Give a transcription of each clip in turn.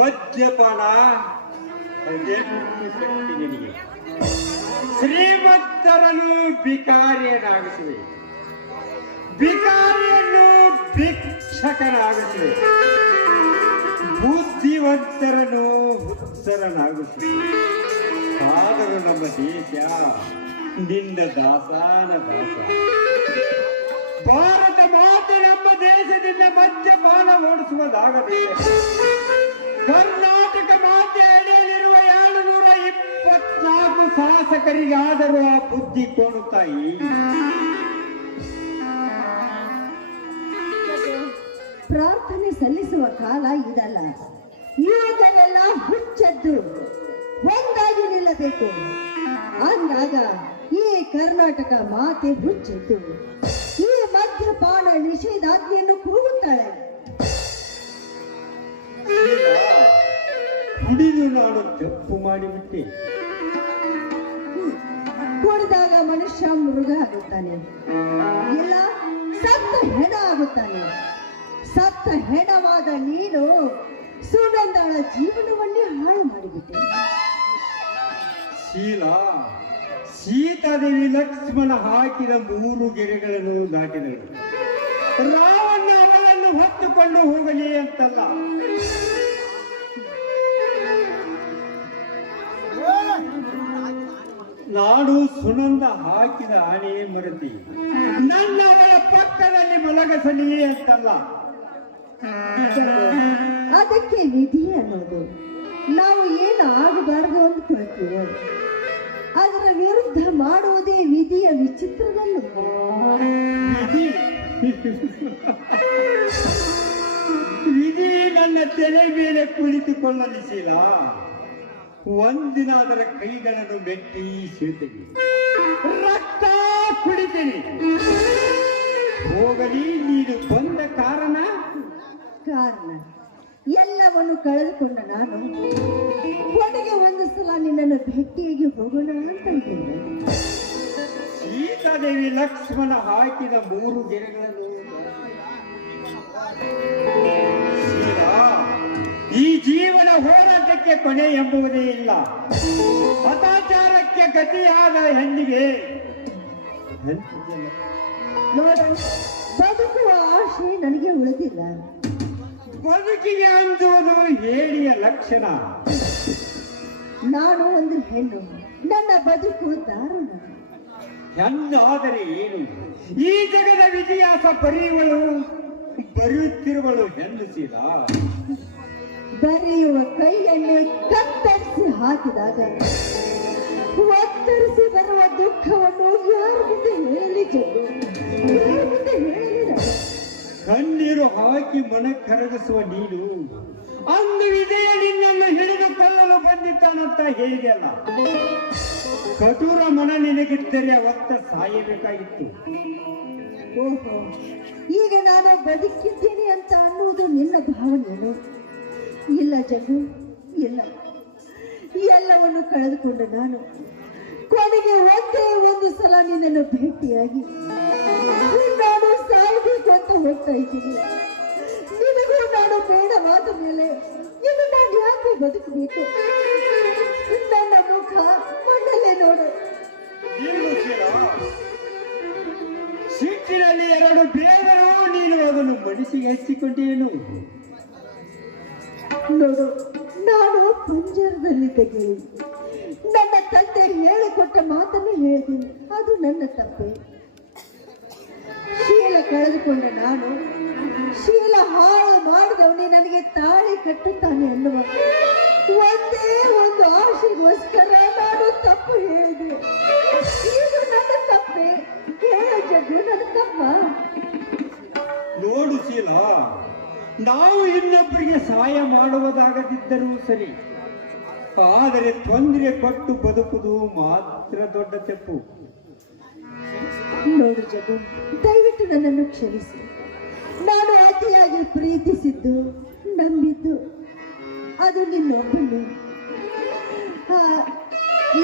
ಮದ್ಯಪಾನ ಅದೆಷ್ಟು ಶಕ್ತಿ ನಿನಗೆ. ಶ್ರೀಮಂತರನ್ನು ಭಿಕಾರಿಯನ್ನಾಗಿಸುವೆ, ಭಿಕಾರಿಯನ್ನು ಭಿಕ್ಷಕನಾಗಿಸುವೆ, ಬುದ್ಧಿವಂತರನ್ನು ಹುಚ್ಚರನಾಗಿಸುವೆ. ಆದರೂ ನಮ್ಮ ದೇಶ ನಿನ್ನ ದಾಸಾನ ದಾಸ. ಭಾರತ ಮಾತೆ ನಮ್ಮ ದೇಶದಿಂದ ಮದ್ಯಪಾನ ಓಡಿಸುವುದಾಗದೆ ಕರ್ನಾಟಕ ಮಾತೆ ಅಡಿಯಲ್ಲಿರುವ 224 ಶಾಸಕರಿಗಾದರೂ ಆ ಬುದ್ಧಿ ಕೊಡು ತಾಯಿ. ಪ್ರಾರ್ಥನೆ ಸಲ್ಲಿಸುವ ಕಾಲ ಇದಲ್ಲ. ಯುವಕರೆಲ್ಲ ಹುಚ್ಚೆದ್ದು ಒಂದಾಗಿ ನಿಲ್ಲಬೇಕು. ಅಂದಾಗ ಈ ಕರ್ನಾಟಕ ಮಾತೆ ಹುಚ್ಚೆದ್ದು ಈ ಮದ್ಯಪಾನ ನಿಷೇಧಾಜ್ಞೆಯನ್ನು ಕೂಗುತ್ತಾಳೆ. ಕುಡಿದು ನಾನು ತಪ್ಪು ಮಾಡಿಬಿಟ್ಟೆ. ಕುಡಿದಾಗ ಮನುಷ್ಯ ಮೃಗ ಆಗುತ್ತಾನೆ, ಇಲ್ಲ ಸತ್ತ ಹೆಣ ಆಗುತ್ತಾನೆ. ಸತ್ತ ಹೆಣವಾದ ನೀನು ಸುಗಂಧಳ ಜೀವನವನ್ನೇ ಹಾಳು ಮಾಡಿಬಿಟ್ಟೆ. ಶೀಲಾ, ಸೀತಾದೇವಿ ಲಕ್ಷ್ಮಣ ಹಾಕಿದ 3 ಗೆರೆಗಳನ್ನು ದಾಟಿದಳು. ರಾವಣ ಅವಳನ್ನು ಹೊತ್ತುಕೊಂಡು ಹೋಗಲಿ ಅಂತಲ್ಲ, ನಾಡು ಸುನಂದ ಹಾಕಿದ ಆಣೆ ಮರತಿ ನನ್ನ ಅವಳ ಪಕ್ಕದಲ್ಲಿ ಮಲಗಸಲಿ ಅಂತಲ್ಲ. ಅದಕ್ಕೆ ವಿಧಿ ಅನ್ನೋದು. ನಾವು ಏನು ಆಗಬಾರದು ಅಂದ್ಕೊಳ್ತೀವೋ ಅದರ ವಿರುದ್ಧ ಮಾಡುವುದೇ ವಿಧಿಯ ವಿಚಿತ್ರದಲ್ಲೂ. ವಿಧಿ ನನ್ನ ತಲೆ ಮೇಲೆ ಕುಳಿತುಕೊಳ್ಳಲಿಸಿಲ್ಲ. ಒಂದಿನ ಅದರ ಕೈಗಳನ್ನು ಮೆಟ್ಟಿ ಸೀಳ್ತೀನಿ, ರಕ್ತ ಕುಡಿತೀನಿ. ಹೋಗಲಿ, ನೀನು ಬಂದ ಕಾರಣ ಎಲ್ಲವನ್ನು ಕಳೆದುಕೊಂಡ ನಾನು ಕೊನೆಗೆ ಒಂದು ಸಲ ನಿನ್ನನ್ನು ಭೇಟಿಯಾಗಿ ಹೋಗೋಣ ಅಂತ ಇದ್ದೇನೆ. ಸೀತಾದೇವಿ ಲಕ್ಷ್ಮಣ ಹಾಕಿದ 3 ಗೆರೆಗಳನ್ನು ಈ ಜೀವನ ಹೋರಾಟಕ್ಕೆ ಕೊನೆ ಎಂಬುವುದೇ ಇಲ್ಲ. ಹತಾಚಾರಕ್ಕೆ ಗತಿಯಾದ ಹೆಣ್ಣಿಗೆ ನೋಡ, ಬದುಕುವ ಆಶೆ ನನಗೆ ಉಳಿದಿಲ್ಲ. ಬದುಕಿಗೆ ಅಂಜುವುದು ಹೇಳಿಯ ಲಕ್ಷಣ. ನಾನು ಒಂದು ಹೆಣ್ಣು, ನನ್ನ ಬದುಕು ದಾರುಣ. ಹೆಣ್ಣಾದರೆ ಏನು? ಈ ಜಗದ ಇತಿಹಾಸ ಬರೆಯುತ್ತಿರುವಳು ಹೆಣ್ಣು ಸೀದಾ. ಬರೆಯುವ ಕೈಯನ್ನೇ ಕತ್ತರಿಸಿ ಹಾಕಿದಾಗ ಒತ್ತರಿಸಿ ಬರುವ ದುಃಖವನ್ನು ಯಾರ ಮುಂದೆ ಹೇಳಲಿ ಜಗ್ಗು, ಯಾರ ಮುಂದೆ ಹೇಳಲಿಲ್ಲ. ಕಣ್ಣೀರು ಹಾಕಿ ಮನ ಕರಗಿಸುವ ನೀನು ಅಂದು ವಿಜಯ ನಿನ್ನನ್ನು ಹಿಡಿದುಕೊಳ್ಳಲು ಬಂದಿದ್ದಾನಂತ ಹೇಳಿದೆಯಲ್ಲ. ಕಠೋರ ಮನ ನಿನಗಿದ್ದರೆ ಅವತ್ತ ಸಾಯಬೇಕಾಗಿತ್ತು. ಓಹೋ, ಈಗ ನಾನು ಬದುಕಿದ್ದೇನೆ ಅಂತ ಅನ್ನುವುದು ನಿನ್ನ ಭಾವನೆಯೇನು? ಇಲ್ಲ ಜಗ್ಗು, ಇಲ್ಲ. ಎಲ್ಲವನ್ನು ಕಳೆದುಕೊಂಡ ನಾನು ಕೊನೆಗೆ ಒಂದೇ ಒಂದು ಸಲ ನಿನ್ನನ್ನು ಭೇಟಿಯಾಗಿ ನಾನು ಸಾಯಬೇಕು ಅಂತ ಹೋಗ್ತಾ ಇದ್ದೀನಿ. ನಿನಗೂ ನಾನು ಬೇಡವಾದ ಮೇಲೆ ಇನ್ನು ನಾನು ಯಾಕೆ ಬದುಕಬೇಕು? ನನ್ನ ಮುಖ ಮಣ್ಣಲ್ಲೇ ನೋಡು. ಸಿಟ್ಟಿನಲ್ಲಿ 2 ಬೇದರು, ನೀನು ಅದನ್ನು ಮನಸ್ಸಿಗೆ ಹಚ್ಚಿಕೊಂಡೇನು? ನೋಡು, ನಾನು ಪಂಜರದಲ್ಲಿದ್ದ ಗಿಳಿ. ನನ್ನ ತಂದೆ ಹೇಳಿಕೊಟ್ಟ ಮಾತನ್ನು ಹೇಳಿದ್ದೀನಿ, ಅದು ನನ್ನ ತಪ್ಪೆ. ಶೀಲ ಕಳೆದುಕೊಂಡ ನಾನು, ಶೀಲ ಹಾಳು ಮಾಡಿದವನೇ ನನಗೆ ತಾಳಿ ಕಟ್ಟುತ್ತಾನೆ ಅನ್ನುವ ಒಂದೇ ಒಂದು ಆಶೆಗೋಸ್ಕರ ನಾನು ತಪ್ಪು ಹೇಳಿದೆ. ಇದು ನನ್ನ ತಪ್ಪೆ. ಹೇಳ ಜಗ್ಗು, ನನ್ನ ತಪ್ಪ? ನೋಡು ಶೀಲಾ, ನಾವು ಇನ್ನೊಬ್ಬರಿಗೆ ಸಹಾಯ ಮಾಡುವುದಾಗದಿದ್ದರೂ ಸರಿ, ಆದರೆ ತೊಂದರೆ ಕೊಟ್ಟು ಬದುಕುವುದು ಮಾತ್ರ ದೊಡ್ಡ ತಪ್ಪು. ನೋಡು ಜಗು, ದಯವಿಟ್ಟು ನನ್ನನ್ನು ಕ್ಷಮಿಸಿ. ನಾನು ಅತಿಯಾಗಿ ಪ್ರೀತಿಸಿದ್ದು, ನಂಬಿದ್ದು ಅದು ನಿನ್ನೊಬ್ಬನು.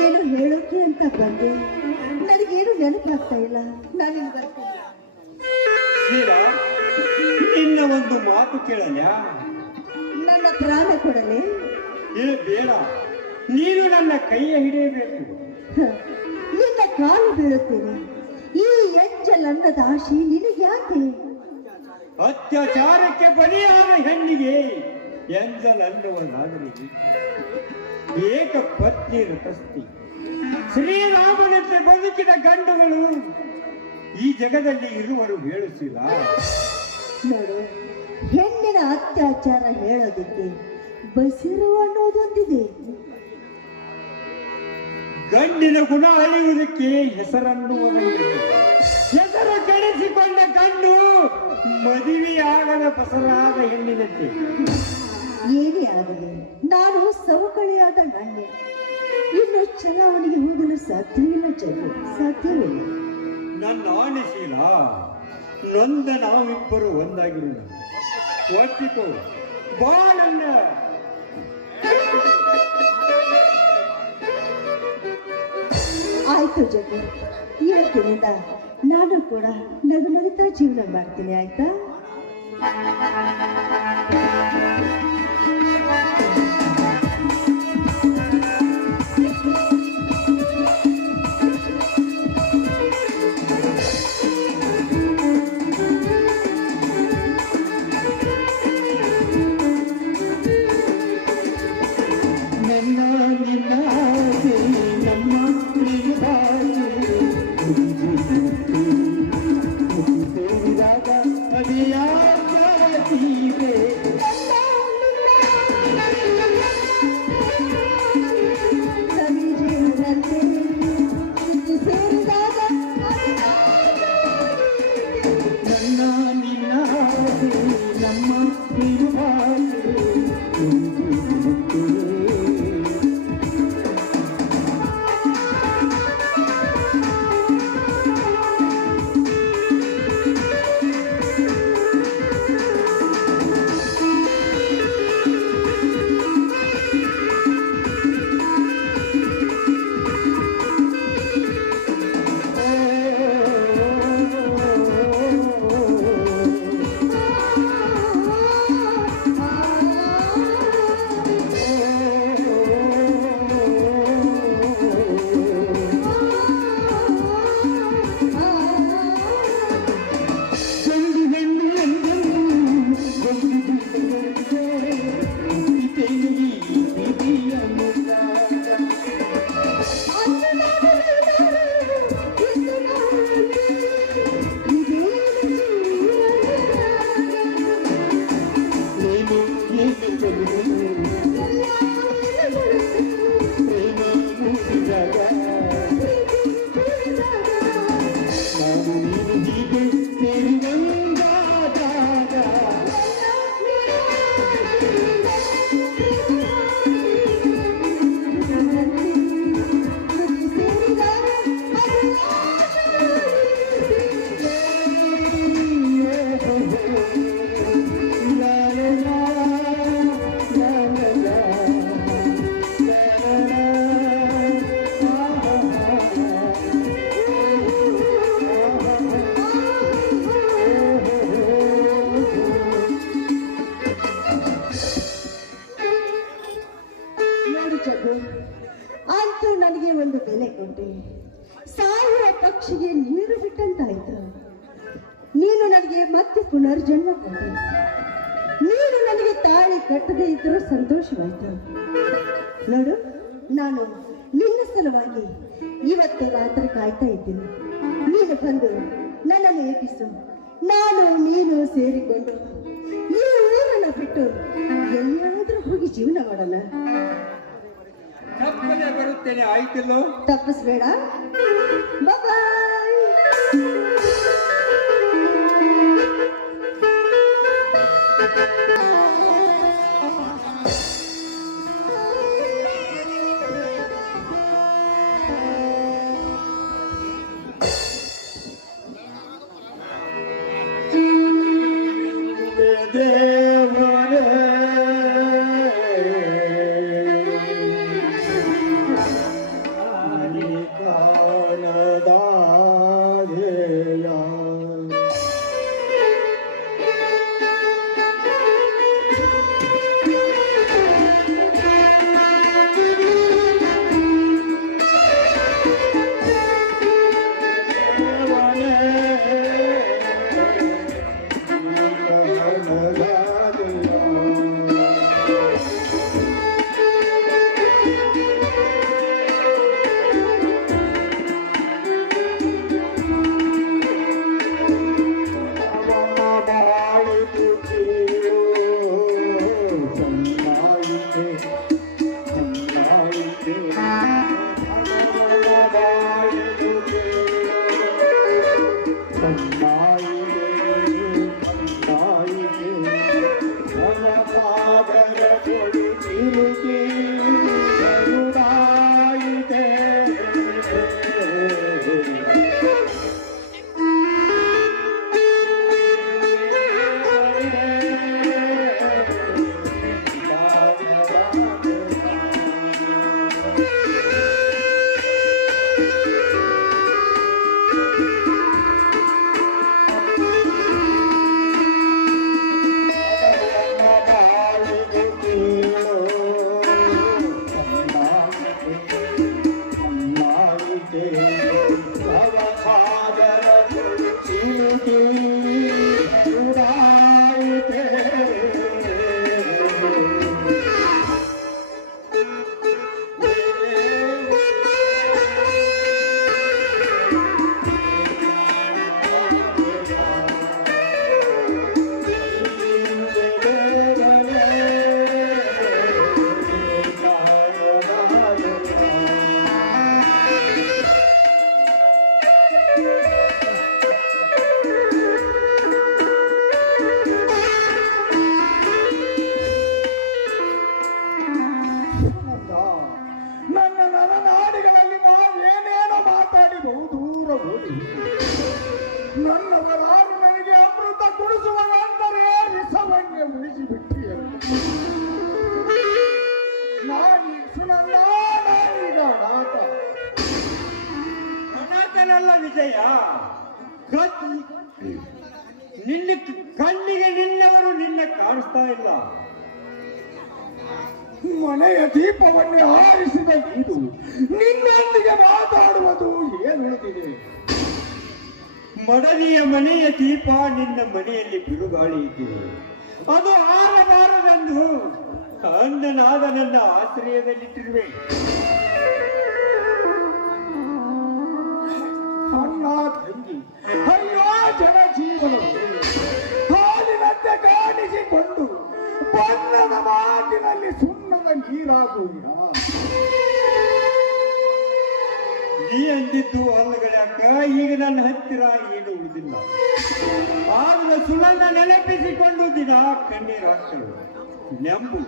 ಏನು ಹೇಳೋಕೆ ಅಂತ ಬಂದೆ, ನನಗೇನು ನೆನಪಾಗ್ತಾ ಇಲ್ಲ. ನಾನಿಲ್ಲಿ ಬರ್ತೇನೆ. ನಿನ್ನ ಒಂದು ಮಾತು ಕೇಳಲ್ಲ? ನನ್ನ ಪ್ರಾಣ ಕೊಡಲೆ? ಏ ಬೇಡ, ನೀನು ನನ್ನ ಕೈಯ ಹಿಡಿಯಬೇಕು. ಹ, ನಿನ್ನ ಕಾಲು ಬೀಳುತ್ತೇನೆ. ಈ ಎಂಜಲನ್ನದ ಆಶೆ ನಿನಗ್ಯಾಕೆ? ಅತ್ಯಾಚಾರಕ್ಕೆ ಬಲಿಯಾದ ಹೆಣ್ಣಿಗೆ ಎಂಜಲನ್ನುವನಾದರೆ ಏಕ ಪತ್ನಿ ರತಸ್ತಿ. ಶ್ರೀರಾಮನಂತೆ ಬದುಕಿದ ಗಂಡುಗಳು ಈ ಜಗದಲ್ಲಿ ಇರುವರು ಹೇಳುತ್ತಿಲ್ಲ. ನೋಡು, ಹೆಣ್ಣಿನ ಅತ್ಯಾಚಾರ ಹೇಳೋದಿಕ್ಕೆ ಬಸಿರು ಅನ್ನೋದೊಂದಿದೆ. ಗಂಡಿನ ಗುಣ ಅಳಿಯುವುದಕ್ಕೆ ಹೆಸರನ್ನುವುದೊಂದಿದೆ. ಹೆಸರು ಕೆಡಿಸಿಕೊಂಡ ಗಂಡು ಮದುವೆಯಾಗದ ಬಸರಾದ ಹೆಣ್ಣಿನಂತೆ. ಏನೇ ಆಗಲಿ, ನಾನು ಸವಕಳಿಯಾದ ಗಂಡೆ. ಇನ್ನು ಚಲಾವಣೆಗೆ ಹೋಗಲು ಸಾಧ್ಯವಿಲ್ಲ ಜಗ್ಗು, ಸಾಧ್ಯವಿಲ್ಲ. ನನ್ನ ಆನೆಶೀಲ, ನೊಂದ ನಾವಿಬ್ಬರು ಒಂದಾಗಿರೋಣ. ಒಪ್ಪಿಕೋ, ಬಾ ನನ್ನ. ಆಯ್ತು ಜಗ್ಗು, ಇವತ್ತಿನಿಂದ ನಾನು ಕೂಡ ನಗು ನಗುತ್ತಾ ಜೀವನ ಮಾಡ್ತೀನಿ, ಆಯ್ತಾ? ಅಂತೂ ನನಗೆ ಒಂದು ಬೆಲೆ ಕೊಟ್ಟೆ. ಸಾಯುವ ಪಕ್ಷಿಗೆ ನೀರು ಬಿಟ್ಟಂತಾಯ್ತು. ನೀನು ನನಗೆ ಮತ್ತೆ ಪುನರ್ಜನ್ಮ ಕೊಟ್ಟೆ. ನೀನು ನನಗೆ ತಾಳಿ ಕಟ್ಟದೇ ಇದ್ದರೂ ಸಂತೋಷವಾಯ್ತು. ನೋಡು, ನಾನು ನಿನ್ನ ಸಲುವಾಗಿ ಇವತ್ತು ರಾತ್ರಿ ಕಾಯ್ತಾ ಇದ್ದೀನಿ. ನೀನು ಬಂದು ನನ್ನನ್ನು ಎಬ್ಬಿಸು. ನಾನು ನೀನು ಸೇರಿಕೊಂಡು ಈ ಊರನ್ನು ಬಿಟ್ಟು ಎಲ್ಲಿಯಾದ್ರೂ ಹೋಗಿ ಜೀವನ ಮಾಡೋಣ. ತಪ್ಪದೆ ಬರುತ್ತೇನೆ, ಆಯ್ತಿಲ್ಲೋ? ತಪ್ಪಿಸ್ಬೇಡ. ಬಾಯ್. ನನ್ನವರಾರು ನನಗೆ ಅಮೃತ ಕುಡಿಸುವ ನಂತರ ವಿಷವನ್ನೇ ಉಳಿಸಿಬಿಟ್ಟಿ ನಾನೀಗ ಸುನಂದ ನಾನೀಗ ಅನಾಥನಲ್ಲ ವಿಜಯ. ನಿನ್ನ ಕಣ್ಣಿಗೆ ನಿನ್ನವರು ನಿನ್ನ ಕಾಣಿಸ್ತಾ ಇಲ್ಲ. ಮನೆಯ ದೀಪವನ್ನೇ ಆರಿಸಿದ ಇದು ನಿನ್ನೊಂದಿಗೆ ಮಾತಾಡುವುದು ಏನುಳಿದಿದೆ? ಮಡದಿಯ ಮನೆಯ ದೀಪ ನಿನ್ನ ಮನೆಯಲ್ಲಿ ಬಿರುಗಾಳಿ ಇದ್ದಿದೆ. ಅದು ಆರಬಾರದೆಂದು ಅಂದನಾದ ನನ್ನ ಆಶ್ರಯದಲ್ಲಿಟ್ಟಿರುವೆ. ಅಣ್ಣ ತಂಗಿ ಅಯ್ಯೋ ಜನ ಜೀವನವು ಹಾಲಿನಂತೆ ಕಾಣಿಸಿಕೊಂಡು ಬಣ್ಣದ ಮಾತಿನಲ್ಲಿ ಸುಣ್ಣದ ನೀರಾಗುವುದಿಲ್ಲ. ನೀ ಅಂದಿದ್ದು ಅಲ್ಲಗಳಕ್ಕ ಈಗ ನನ್ನ ಹತ್ತಿರ ಏನು ಉಳಿದಿಲ್ಲ. ಆಗ ಸುನಂದ ನೆನಪಿಸಿಕೊಂಡು ದಿನ ಕಣ್ಣೀರಾಗ್ತವೆ. ನೆಂಬು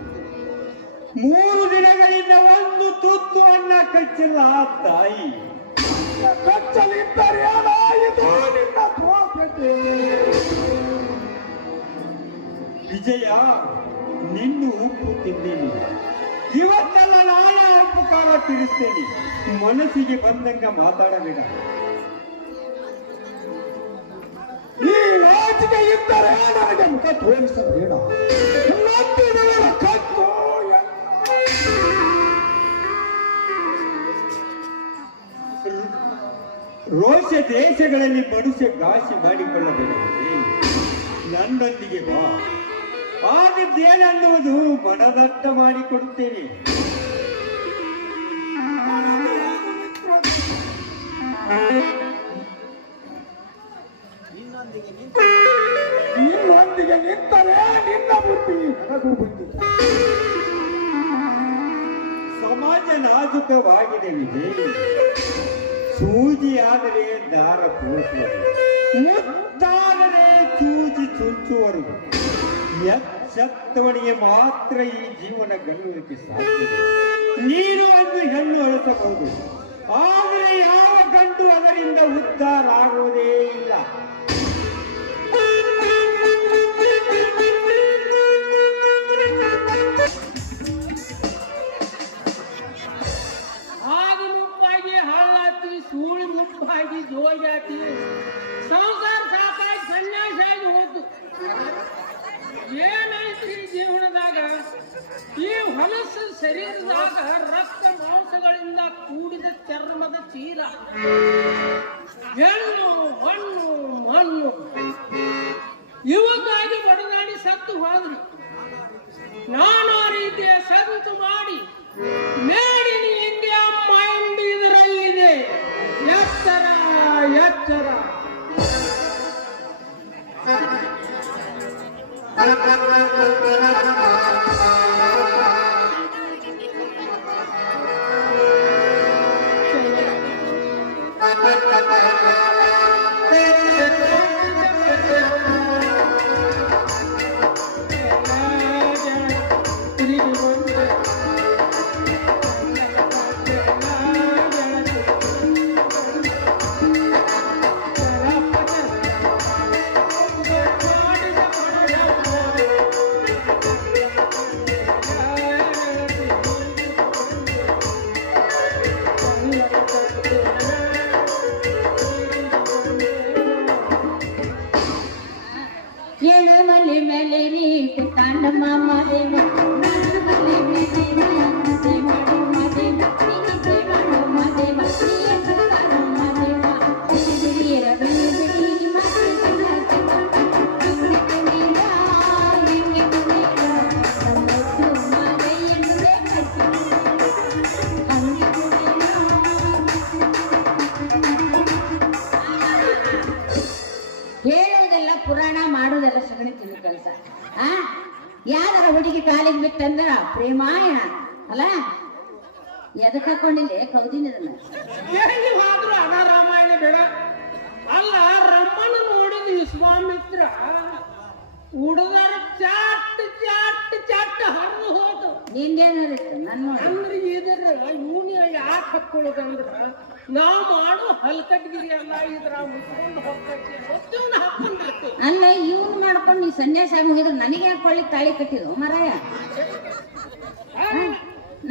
3 ದಿನಗಳಿಂದ ಒಂದು ತುತ್ತು ಅನ್ನ ಕಚ್ಚಿಲ್ಲ ತಾಯಿ. ಕಚ್ಚಲಿದ್ದರೆ ಏನಾಯಿತು ನಿನ್ನ ದ್ರೋಹತೆ? ವಿಜಯ, ನಿನ್ನ ಉಪ್ಪು ತಿಂದೇನೆ. ಇವತ್ತೆಲ್ಲ ನಾನೇ ಉಪಕಾರ ತೀರಿಸ್ತೇನೆ. ಮನಸ್ಸಿಗೆ ಬಂದಂಗ ಮಾತಾಡಬೇಡ. ಈ ನಾಚಿಕೆ ಇದ್ದರೆ ನನಗೆ ಮುಖ ತೋರಿಸಬೇಡ. ನಂಬಿದವರ ಕತ್ತು ರೋಷ ದೇಶಗಳಲ್ಲಿ ಮನುಷ್ಯ ಘಾಸಿ ಮಾಡಿಕೊಳ್ಳಬೇಕು. ನನ್ನೊಂದಿಗೆ ಬಾ. ಆಗಿದ್ದೇನೆನ್ನುವುದು ಮನದಟ್ಟ ಮಾಡಿಕೊಡುತ್ತೇನೆ. ನಿನ್ನೊಂದಿಗೆ ನಿಂತರೆ ನಿನ್ನ ಬುದ್ಧಿ ನನಗೂ ಬಂದಿದೆ. ಸಮಾಜ ನಾಜುಕವಾಗಿದೆ ವಿಜಯ್. ಸೂಜಿಯಾದರೆ ದಾರ ಪೋಸುವರು, ಮುತ್ತಾದರೆ ಚೂಜಿ ಚುಂಚುವರು. ಎಚ್ಚತ್ತವನಿಗೆ ಮಾತ್ರ ಈ ಜೀವನ ಗೆಲ್ಲುವುದಕ್ಕೆ ಸಾಧ್ಯ. ನೀನು ಒಂದು ಹೆಣ್ಣು ಅಳಿಸಬಹುದು, ಆದರೆ ಯಾವ ಗಂಡು ಅದರಿಂದ ಉದ್ಧಾರ ಆಗುವುದೇ ಇಲ್ಲ. ಆಗ ಮುಪ್ಪಾಗಿ ಹಾಳಾತಿ, ಸೂಳಿ ಮುಪ್ಪಾಗಿ ಜೋಜಾತಿ, ಸಂಸಾರ ಸಾಕಾಗಿ ಸನ್ಯಾಸಾಗಿ ಹೋತು. ಏನೈತ್ರಿ ಜೀವನದಾಗ? ಈ ಹೊಲಸು ಶರೀರದಾಗ ರಕ್ತ ಮಾಂಸಗಳಿಂದ ಕೂಡಿದ ಚರ್ಮದ ಚೀಲ, ಹೆಣ್ಣು ಹಣ್ಣು ಮಣ್ಣು ಇವಕ್ಕಾಗಿ ಬಡದಾಡಿ ಸತ್ತು ಹೋದ್ರು ನಾನಾ ರೀತಿಯ ಸಂತು ಮಾಡಿ ಮೇಡ್ ಇನ್ ಇಂಡಿಯಾ ಮೈಂಡ್ ಇದರಲ್ಲಿದೆ. ಎಚ್ಚರ ಎಚ್ಚರ. ಹೇಳೋದೆಲ್ಲ ಪುರಾಣ, ಮಾಡೋದೆಲ್ಲ ಸಗಣಿ ತಿನ್ನು ಕೆಲಸ. ಯಾರ ಹುಡುಗಿ ಕಾಲಿಗೆ ಬಿಟ್ಟಂದ್ರ ಪ್ರೇಮಾಯಣ ಅಲ್ಲ. ಎದಕ್ ಹಾಕೊಂಡಿಲ್ಲ ಕೌದಿನ ಇದನ್ನ? ಎಲ್ಲಿ ಹೋದ್ರು ಅದ ರಾಮಾಯಣ ಬೇಡ. ಅಲ್ಲ, ರಮ್ಮನ ನೋಡಿದ ವಿಶ್ವಾಮಿತ್ರ ಹುಡುಗರ ಚಾಟ್ ಚಾಟ್ ಚಾಟ್ ಹರಿದು ಹೋದ. ನಿಂದೇನಿತ್ತು ನನ್ನ ಅಂದ್ರೆ ಇದ್ರ ಇವನಿ ಯಾಕೆ ಹಾಕೊಳ್ಳೋದಂದ್ರ ನಾವು ಮಾಡೋ ಹಲ್ಕಟ್ಗಿರಿ ಎಲ್ಲ ಇದ್ರ ಮುಚ್ಕೊಂಡು ಹೋಗ್ತೈತಿ, ಮತ್ತವನ್ನ ಹಾಕೊಂಡಿರ್ತೀವಿ. ಅಲ್ಲ, ಇವ್ನು ಮಾಡ್ಕೊಂಡು ನೀ ಸನ್ಯಾಸ ಆಗಿ ಹೋಗಿದ್ರೆ ನನಗೆ ಹಾಕೊಳ್ಳಿ ತಾಳಿ ಕಟ್ಟಿದ್ರು ಮರಾಯ.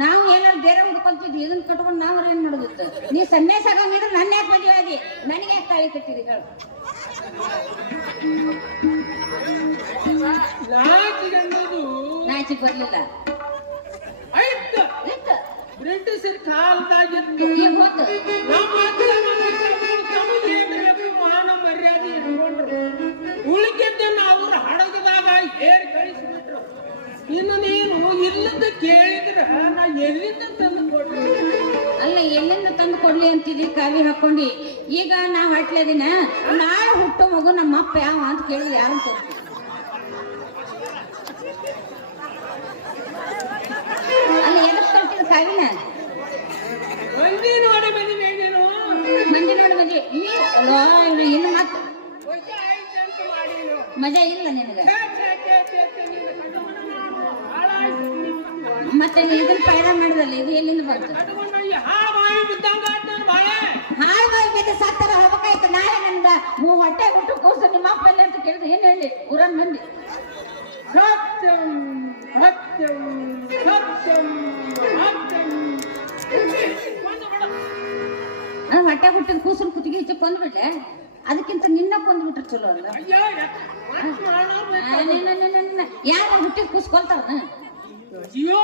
ನಾವು ಏನಾದ್ರು ಬೇರೆ ಹುಡ್ಕೊಂತಿದ್ವಿ, ಇದನ್ನ ಕಟ್ಕೊಂಡು ನಾವ್ ಏನ್ ಮಾಡೋದಿತ್ತು? ನೀ ಸನ್ಯಾಸ ಆಗೋಗಿದ್ರೆ ನನ್ನ ಯಾಕೆ ಮದುವೆ ಆಗಿ ನನಗೆ ಯಾಕೆ ತಾಳಿ ಕಟ್ಟಿದಿ ಹೇಳು? ನಾಚಿಕ್ ಬರ್ಲಿಲ್ಲ. ಆಯ್ತು, ಇತ್ತು ಬ್ರಿಟಿಷರ್ ಕಾಲದಾಗಿತ್ತು. ಈಗ ಹೋತು ಮಾನ ಮರ್ಯಾದೆ ಇಟ್ಕೊಂಡ್ರು. ಉಳಿಕೆದ್ದನ್ನು ಅವ್ರ ಹಡಗದಾಗ ಹೇಳಿ ಕಳಿಸ್ಬಿಟ್ರು. ಇನ್ನು ನೀನು ಇಲ್ಲದ ಕೇಳಿದ್ರ ನಾ ಎಲ್ಲಿಂದ ತಂದು ಕೊಡ್ರಿ? ಅಲ್ಲ, ಎಲ್ಲಿಂದ ತಂದು ಕೊಡ್ಲಿ ಅಂತಿದ್ದಿ ಕಾವಿ ಹಾಕೊಂಡಿ. ಈಗ ನಾ ಹೊಟ್ಲೆದಿನ ನಾಳೆ ಹುಟ್ಟೋ ಮಗು ನಮ್ಮ ಅಪ್ಪ ಯಾವ ಅಂತ ಕೇಳಿದ್ರೆ ಯಾರನ್ನು ತೋರಿಸ್ತೀವಿ? ಅಲ್ಲ, ಎದಕ್ ತರ್ತೀನಿ ಕಾವಿನ? ಮಂದಿ ನೋಡಿ ಮದುವೆ ನೀನು ಮಂದಿ ನೋಡಿ ಮದ್ವೆ ಇನ್ನು ಮತ್ತೆ ವಜಾ ಆಯ್ತು ಅಂತ ಮಾಡೀನು. ಮಜಾ ಇಲ್ಲ ನಿನಗೆ. ಮತ್ತೆ ಇದನ್ನ ಪೈರ ಮಾಡಿದಲ್ಲ, ಇದು ಎಲ್ಲಿಂದ ಬಂತು? ಹಾಳು ಬಾಯಿ ಬಿದ್ದು ಸತ್ತರ ಹೋಗ್ಬೇಕಾಯ್ತು. ನಾಳೆ ನನ್ಗ ಹೊಟ್ಟೆ ಬಿಟ್ಟು ಕೂಸು ನಿಮ್ಮ ಅಪ್ಪ ಎಲ್ಲ ಅಂತ ಕೇಳಿದ್ರೆ ಏನ್ ಹೇಳಿ ಊರನ್ ಮಂದಿ? ಸತ್ಯಂ ಸತ್ಯಂ ಸತ್ಯಂ ಸತ್ಯಂ. ನಾನು ಹೊಟ್ಟೆ ಬಿಟ್ಟಿದ ಕೂಸನ್ ಕುತ್ತಿಗೆ ಹೆಚ್ಚು ಕೊಂದ್ಬಿಟ್ರೆ ಅದಕ್ಕಿಂತ ನಿನ್ನ ಕೊಂದ್ಬಿಟ್ರೆ ಚಲೋ ಅಲ್ಲ? ಯಾರು ಹುಟ್ಟಿದ ಕೂಸು ಕೊಲ್ತಾರ? ಅಯ್ಯೋ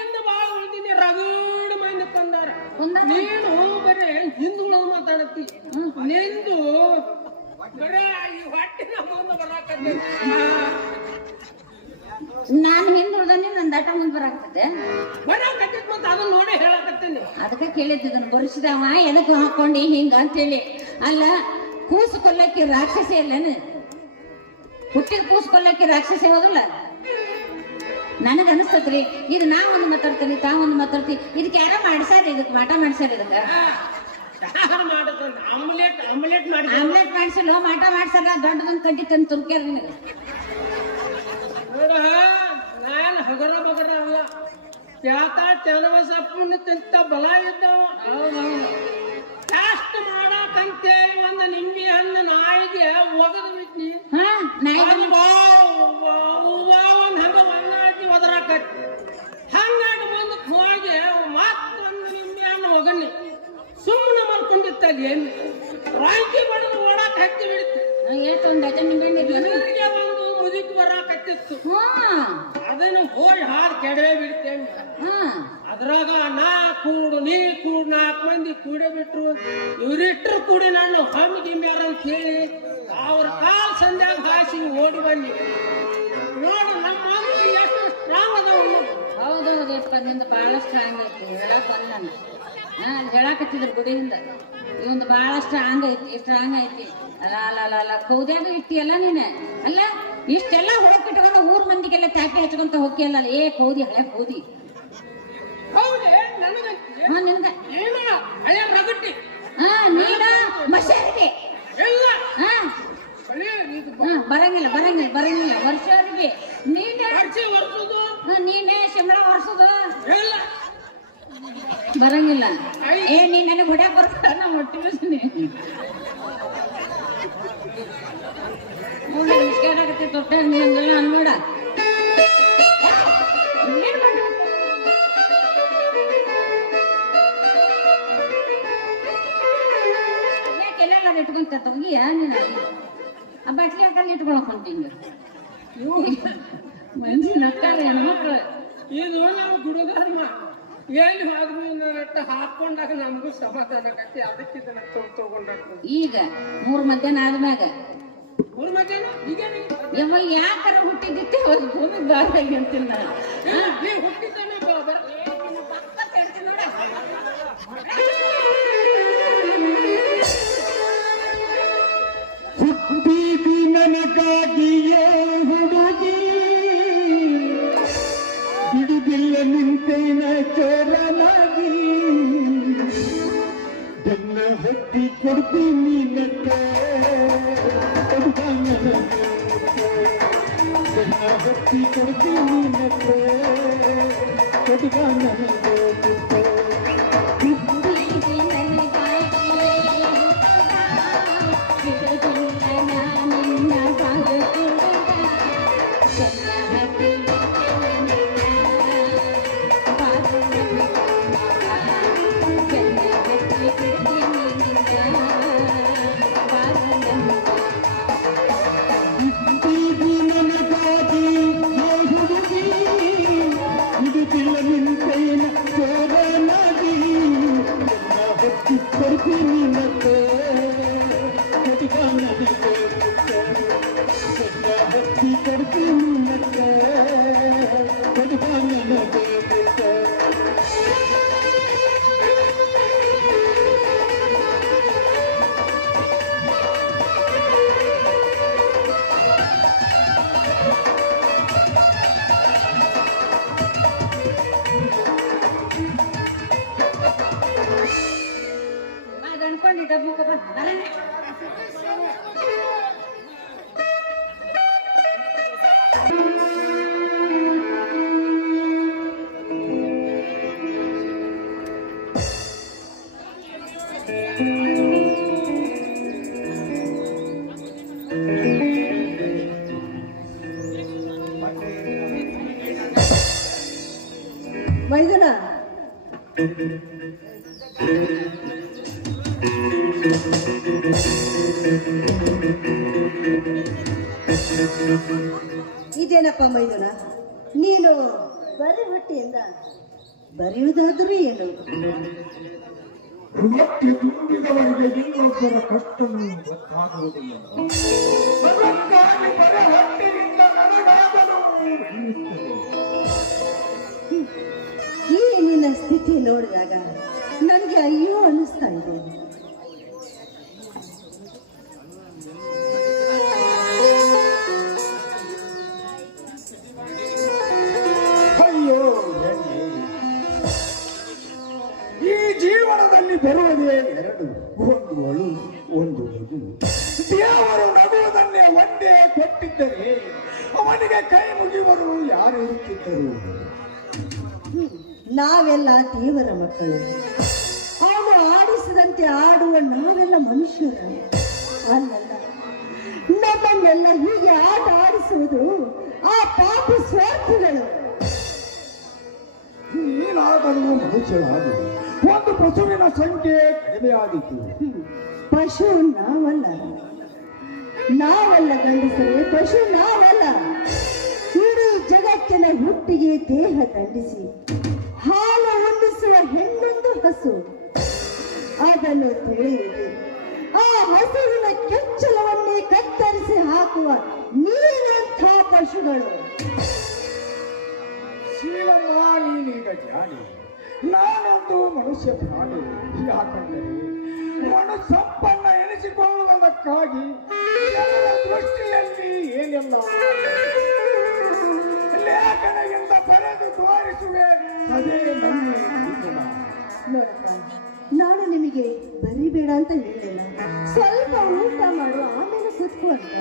ಎಂದು ಬಾಳ ಉಳಿದೀನಿ. ರಗಡ ಮಂದಿ ಕೊಂದಾರ. ನೀನು ಬರೇ ಹಿಂದುಳದು ಮಾತಾಡತ್ತಿ. ನಿಂದು ಬರೇ ಈ ಹೊಟ್ಟಿನ ಮುಂದೆ ಬರಾಕತ್ತೆ. ನಾನು ಹಿಂದುಳ್ದನಿ, ನನ್ನ ದಾಟ ಮುಂದೆ ಬರಾಕತ್ತೆ ಬರಾಕತ್ತಿತ್ ಮತ್ತೆ ಅದನ್ನ ನೋಡಿ ಹೇಳಕತ್ತೀನಿ. ಅದಕ್ಕೆ ಕೇಳಿದ್ದನ್ನು ಬರಿಸಿದವ ಎದಕ್ಕೆ ಹಾಕೊಂಡಿ ಹಿಂಗ ಅಂತೇಳಿ. ಅಲ್ಲ, ಕೂಸು ಕೊಲ್ಲಕ್ಕೆ ರಾಕ್ಷಸಿ ಅಲ್ಲೇನು? ಹುಟ್ಟಿದ ಕೂಸು ಕೊಲ್ಲಕ್ಕೆ ರಾಕ್ಷಸಿ ಹೋದಲ್ಲ? ನನಗ ಅನಿಸ್ತತ್ರಿ ಇದು ನಾ ಒಂದು ಮಾತಾಡ್ತೀನಿ, ತಾ ಒಂದು ಮಾತಾಡ್ತೀನಿ. ಇದಕ್ಕೆ ಯಾರ ಮಾಡ್ಸಾರ? ಇದಕ್ಕೆ ಮಾಟ ಮಾಡ್ಸಾರ? ಇದಕ್ಕೆ ಆಮ್ಲೆಟ್ ಆಮ್ಲೆಟ್ ಮಾಡಿ ಆಮ್ಲೆಟ್ ಮಾಡ್ಸಿಲ್ಲ, ಮಾಟ ಮಾಡ್ಸಾರ. ದೊಡ್ಡದೊಂದು ಕಡ್ಡಿ ತಂದು ತುರ್ಕ್ಯಾರ ನಿನಗೆ. ನೋಡ, ನಾನು ಹಗರ ಬಗರ ಅಲ್ಲ. ತ್ಯಾತ ಚಲವಸಪ್ಪನ ತಿಂತ ಬಲ ಇದ್ದವ. ಜಾಸ್ತಿ ಮಾಡಕಂತೇಳಿ ಒಂದು ನಿಂಬೆ ಹಣ್ಣು ನಾಯಿಗೆ ಒಗದು ಬಿಟ್ನಿ. ಒಂದ್ ಹಂಗ ಒಣ್ಣಾಕಿ ಒದರಾಕತ್ತಿ. ಹಂಗಾಗಿ ಮುಂದಕ್ಕೆ ಹೋಗಿ ಮತ್ತೊಂದು ನಿಂಬೆ ಹಣ್ಣು ಒಗಣ್ಣಿ ಸುಮ್ಮನೆ ಮಾಡ್ಕೊಂಡಿತ್ತಲ್ಲಿ. ಏನು ರಾಂಕಿ ಬಡದು ಓಡಾಕ್ ಹತ್ತಿ ಬಿಡುತ್ತೆ. ಒಂದು ಮುದುಕಿ ಬರಾಕತ್ತಿತ್ತು. ಅದನ್ನು ಹೋಗಿ ಹಾಲು ಕೆಡವೆ ಬಿಡ್ತೇನೆ. ಅದ್ರಾಗ ನಾ ಕೂಡು ನೀ ಕೂಡು 4 ಮಂದಿ ಕೂಡೇ ಬಿಟ್ರು. ಇವ್ರಿಟ್ರು ಕೂಡಿ ನಾನು ಹಮ್ಮಿಗಿಮ್ಯಾರ ಅಂತ ಹೇಳಿ ಅವ್ರ ಕಾಲ್ ಸಂಧ್ಯಾಗ ಹಾಸಿ ಓಡಿ ಬನ್ನಿ. ನಿಂದ ಬಹಳ ಸ್ಟ್ರಾಂಗ್ ಐತಿ ಹೇಳಕ್ ಬಂದ ನಾನು ಹೇಳಾಕತ್ತಿದ್ರು ಗುಡಿಯಿಂದ ಇವಂದು ಬಹಳ ಸ್ಟ್ರಾಂಗ್ ಐತಿ ಅಲ್ಲ ಕೌದ್ಯಾಗ ಇಟ್ಟಿಯಲ್ಲ ನೀನ ಅಲ್ಲ ಇಷ್ಟೆಲ್ಲ ಹೋಗ್ಬಿಟ್ಕೊಂಡು ಊರ್ ಮಂದಿಗೆಲ್ಲ ತ್ಯಾಪಿ ಹಚ್ಕೊಂತ ಹೋಗಿಯಲ್ಲ ಏ ಕೌದಿ ಹಳೆ ಕೌದಿ ಹೌದೇ ನನಗೆ ಹಾ ನಿನ್ಗ ಏನ ಹಳೆ ರಗಟ್ಟಿ ಹಾ ನೀನ ಮಶಾರಿಗೆ ಎಲ್ಲ ಹಾ ಹಳೆ ಇದು ಬರಂಗಿಲ್ಲ ವರ್ಷವರಿಗೆ ನೀನೇ ಅರ್ಚಿ ವರ್ಷದು ನೀನೇ ಶಂಬಳ ವರ್ಷದು ಎಲ್ಲ ಬರಂಗಿಲ್ಲ ಏ ನೀ ನನಗೆ ಹೊಡ್ಯಾಕ ಬರ್ತಾರ ನಾ ಹೊಟ್ಟಿರ್ತೀನಿ ನೋಡಿ ಇಷ್ಟಾಗತ್ತೆ ತೊಟ್ಟ ನೀ ಹಂಗೆಲ್ಲ ಅನ್ಬೇಡ ಯಾಕೆಲ್ಲ ಇಟ್ಕೊಂತ ತಗಿಯ ನೀನು ಆ ಬಾಟ್ಲಿ ಹಾಕಲ್ಲಿ ಇಟ್ಕೊಳಕ್ ಹೊಂಟಿಂಗ ಮಂಜಿ ನಕ್ಕಾರ ಹೆಣ್ಮಕ್ಳು ಇದು ನಾವು ಗುರುಧರ್ಮ ಎಲ್ಲಿ ಹೋದ್ರೂ ನಟ್ಟ ಹಾಕೊಂಡಾಗ ನಮಗೂ ಸಮಾಧಾನ ಆಕತಿ ಅದಕ್ಕೆ ಇದನ್ನ ತಗೊಂಡಾಗ ಈಗ 3 ಮಧ್ಯಾಹ್ನ ಆದ್ಮ್ಯಾಗ ಮೂರು ಮಧ್ಯಾಹ್ನ ಈಗ ಯಮ್ಮ ಯಾಕಾರ ಹುಟ್ಟಿದ್ದಿತ್ತೆ ಅವ್ರು ಭೂಮಿ ದಾರಿ ಅಂತೀನಿ ನಾನು ನೀ ಹುಟ್ಟಿದ್ದಾನೆ ಹುಟ್ಟಿದಿ ನನಗಾಗಿಯೇ ಹುಡುಗಿ ಬಿಡುದಿಲ್ಲ ನಿಂತೇನ ಚೋರನಾಗಿ ಬೆನ್ನ ಹತ್ತಿ ಕೊಡ್ತೀನಿ ಬೆನ್ನ ಹತ್ತಿ ಕೊಡ್ತೀನಿ ಕೊಡುಗ ನನಗೆ ಮೈದನ ಇದೇನಪ್ಪ ಮೈದನ ನೀನು ಬರೀ ಹೊಟ್ಟೆಯಿಂದ ಬರೆಯುವುದಾದ್ರೂ ಏನು ಹೊಟ್ಟೆ ತುಂಬಿದವರಿಗೆ ಇನ್ನೊಬ್ಬರ ಕಷ್ಟವು ಗೊತ್ತಾಗುವುದಿಲ್ಲ ಅದಕ್ಕಾಗಿ ಬರೀ ಹೊಟ್ಟೆಯಿಂದ ನನಗಾಗಲು ಈ ನಿನ್ನ ಸ್ಥಿತಿ ನೋಡಿದಾಗ ನನಗೆ ಅಯ್ಯೋ ಅನ್ನಿಸ್ತಾ ಇದೆ. ಅಯ್ಯೋ ಎಣ್ಣೆ. ಈ ಜೀವನದಲ್ಲಿ ಬರುವುದೇ ಎರಡು, ಒಂದು ಅಳು ಒಂದು ನಗು. ದೇವರು ನಗುವುದನ್ನೇ ಒಂದೇ ಕೊಟ್ಟಿದ್ದರೆ ಅವನಿಗೆ ಕೈ ಮುಗಿಯುವರು ಯಾರು ಇರುತ್ತಿದ್ದರು? ನಾವೆಲ್ಲ ದೇವರ ಮಕ್ಕಳು, ಅವನು ಆಡಿಸಿದಂತೆ ಆಡುವ ನಾವೆಲ್ಲ ಮನುಷ್ಯರ ಅಲ್ಲಲ್ಲ. ನಮ್ಮನ್ನೆಲ್ಲ ಹೀಗೆ ಆಟ ಆಡಿಸುವುದು ಆ ಪಾಪ ಸ್ವಾರ್ಥಿಗಳು. ನೀನಾದರೂ ಮನುಷ್ಯರಾಗಿ ಒಂದು ಪಶುವಿನ ಸಂಖ್ಯೆ ಕಡಿಮೆ ಆದಿತು. ಪಶು ನಾವಲ್ಲ ಗಂಡಸರೇ, ಪಶು ನಾವಲ್ಲ. ಇಡೀ ಜಗತ್ತಿನ ಹುಟ್ಟಿಗೆ ದೇಹ ದಂಡಿಸಿ ಹಾಲು ಉಣ್ಣಿಸುವ ಹೆಣ್ಣೊಂದು ಹಸು. ಅದನ್ನು ತಿಳಿಯುವುದು ಆ ಹಸುವಿನ ಕೆಚ್ಚಲವನ್ನೇ ಕತ್ತರಿಸಿ ಹಾಕುವ ನೀರಂಥ ಪಶುಗಳು. ಶೀಲಮ್ಮ ನೀನೀಗ ಜಾಡಿ, ನಾನೊಂದು ಮನುಷ್ಯ ಪ್ರಾಣಿ. ಯಾಕಂದರೆ ಸಂಪನ್ನ ಎನಿಸಿಕೊಳ್ಳುವುದಕ್ಕಾಗಿ ಜನರ ದೃಷ್ಟಿಯಲ್ಲಿ ಏನೆಲ್ಲ ಲೇಖನದಿಂದ ಬರೆದು ತೋರಿಸುವೆ, ಅದೇ ನನ್ನ ಜೀವನ. ನೋಡಪ್ಪ, ನಾನು ನಿಮಗೆ ಬರಿಬೇಡ ಅಂತ ಹೇಳಿಲ್ಲ, ಸ್ವಲ್ಪ ಊಟ ಮಾಡು, ಆಮೇಲೆ ಕೂತ್ಕೊ ಅಂತ.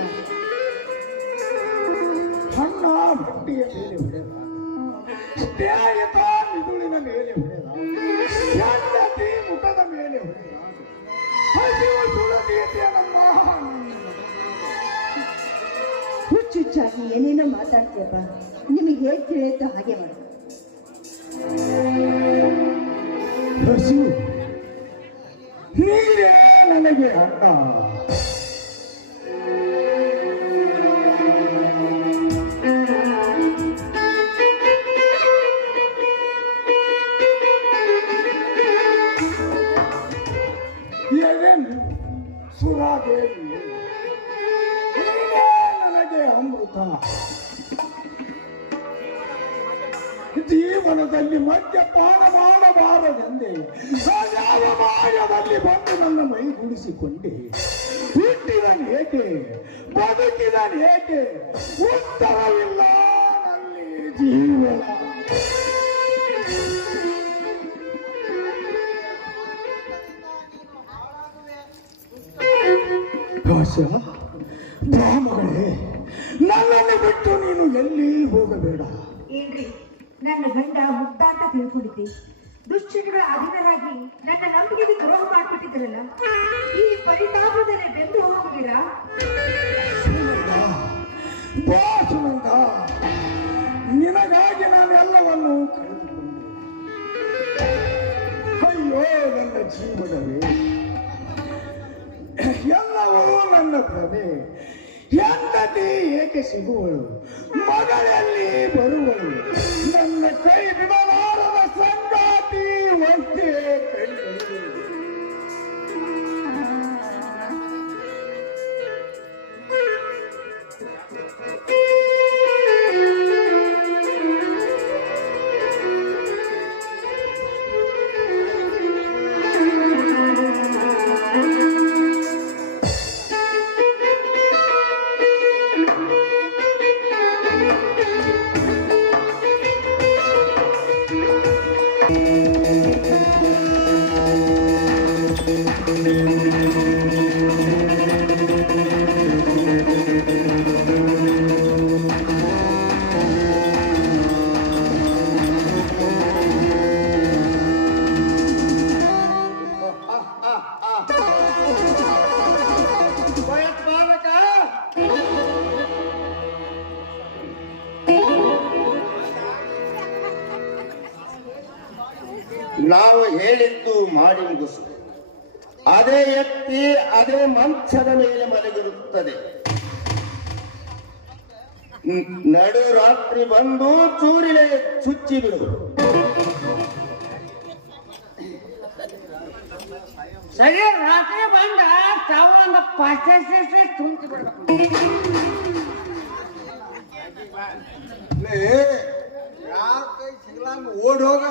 ಹಣ್ಣ ಹೊಟ್ಟೆಯ ಮೇಲೆ ಹೊಡೆದ, ಸ್ನೇಹಿತ ಮಿದುಳಿನ ಮೇಲೆ ಹೊಡೆದ, ಹೆಂಡತಿ ಮುಖದ ಮೇಲೆ ಹೊಡೆದ, ಹಸಿವು ಸುಳದೀತಿಯ ನಮ್ಮ ಹುಚ್ಚುಚ್ಚಾಗಿ ಏನೇನೋ ಮಾತಾಡ್ತೀಯಪ್ಪ. ನಿಮಗೆ ಹೇಗೆ ತಿಳಿಯುತ್ತೋ ಹಾಗೆ ಮಾಡು. ಹಸಿವು ನೀರೇ ನನಗೆ ಅಣ್ಣ. ಸುರಾದೇವಿ ನೀನೇ ನನಗೆ ಅಮೃತ. ಜೀವನದಲ್ಲಿ ಮದ್ಯಪಾನ ಮಾಡಬಾರದೆಂದೇ ಯಾವ ಮಾಯದಲ್ಲಿ ಬಂದು ನನ್ನ ಮೈಗೂಡಿಸಿಕೊಂಡೆ. ಹುಟ್ಟಿದನೇಕೆ, ಬದುಕಿದನೇಕೆ, ಉತ್ತರವಿಲ್ಲ ನಲ್ಲಿ ಜೀವನ. ಬ್ರಾಹ್ಮಗಳೇ, ನನ್ನನ್ನು ಬಿಟ್ಟು ನೀನು ಎಲ್ಲಿ ಹೋಗಬೇಡ. ಏನ್ರಿ, ನನ್ನ ಗಂಡ ಮುಗ್ಧ ಅಂತ ತಿಳ್ಕೊಂಡಿದ್ದೆ. ದುಶ್ಚಟಗಳ ಅಧೀನರಾಗಿ ನನ್ನ ನಂಬಿಕೆಗೆ ದ್ರೋಹ ಮಾಡ್ಬಿಟ್ಟಿದ್ರಲ್ಲ, ಈ ಪರಿತಾಪದಲ್ಲಿ ಬೆಂದು ಹೋಗುತ್ತೀರಾ? ಸುನಂದ, ನಿನಗಾಗಿ ನಾನೆಲ್ಲವನ್ನು ಕಳೆದುಕೊಂಡೆ. ಅಯ್ಯೋ ನನ್ನ ಜೀವನವೇ, ಎಲ್ಲವೂ ನನ್ನ ಭ್ರಮೆ. ಹೆಂಡತಿ ಏಕೆ ಸಿಗುವಳು, ಮಗಳಲ್ಲಿ ಬರುವಳು, ನನ್ನ ಕೈ ಬಿಡಲಾರದ ಸಂಗಾತಿ ಒಂದೇ ಕಂಡು. ನಾವು ಹೇಳಿದ್ದು ಮಾಡಿ ಮುಗಿಸು. ಅದೇ ಎತ್ತಿ ಅದೇ ಮಂಚದ ಮೇಲೆ ಮಲಗಿರುತ್ತದೆ. ನಡು ರಾತ್ರಿ ಬಂದು ಚೂರಿಲೆ ಚುಚ್ಚಿ ಬಿಡು. ಸರಿ, ರಾತ್ರಿ ಬಂದ ಸ್ಟವ್ ಪಾಸ್ಟೇ ತುಂಬಿಸಿ ಬಿಡ್ಬೇಕು. ಯಾರ ಕೈ ಸಿಗಲ್ಲ ಓಡಿ ಹೋಗ.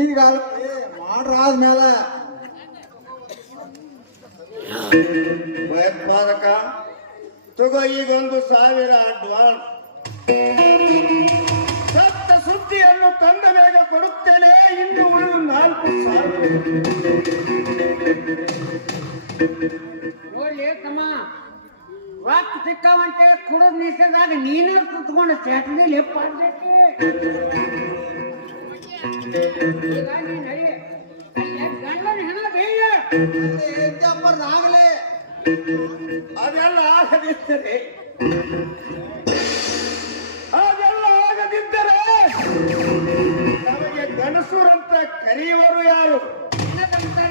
ಈಗ ಮಾಡ್ರಾದ್ಮೇಲೆ ಭಯೋತ್ಪಾದಕ ತಗೋ, ಈಗ 1,000 ಅಡ್ವಾನ್ಸ್. ಸತ್ತ ಸುದ್ದಿಯನ್ನು ತಂದ ಬೇಗ ಕೊಡುತ್ತೇನೆ. ಇನ್ನು 4,000. ನೋಡ್ಲಿ ತಮ್ಮ, ರೊಕ್ಕ ಸಿಕ್ಕಾವಂತೆ ಕುಡಿದ್ ನಿಷೇಧಾಗ ನೀನು ಕುತ್ಕೊಂಡು ಚಟ್ನಿ ಲೆಪ್ಪ ಆಗ್ಬೇಕು. ಈಗ ನೀನ್ ನಡಿ, ಗಂಡನ ಹೆಣ ಬೇಗ ಆಗಲೇ ಅದೆಲ್ಲ ಆಗದಿದ್ದರೆ ನಮಗೆ ಗಣಸೂರಂತ ಕರೆಯುವರು ಯಾರು?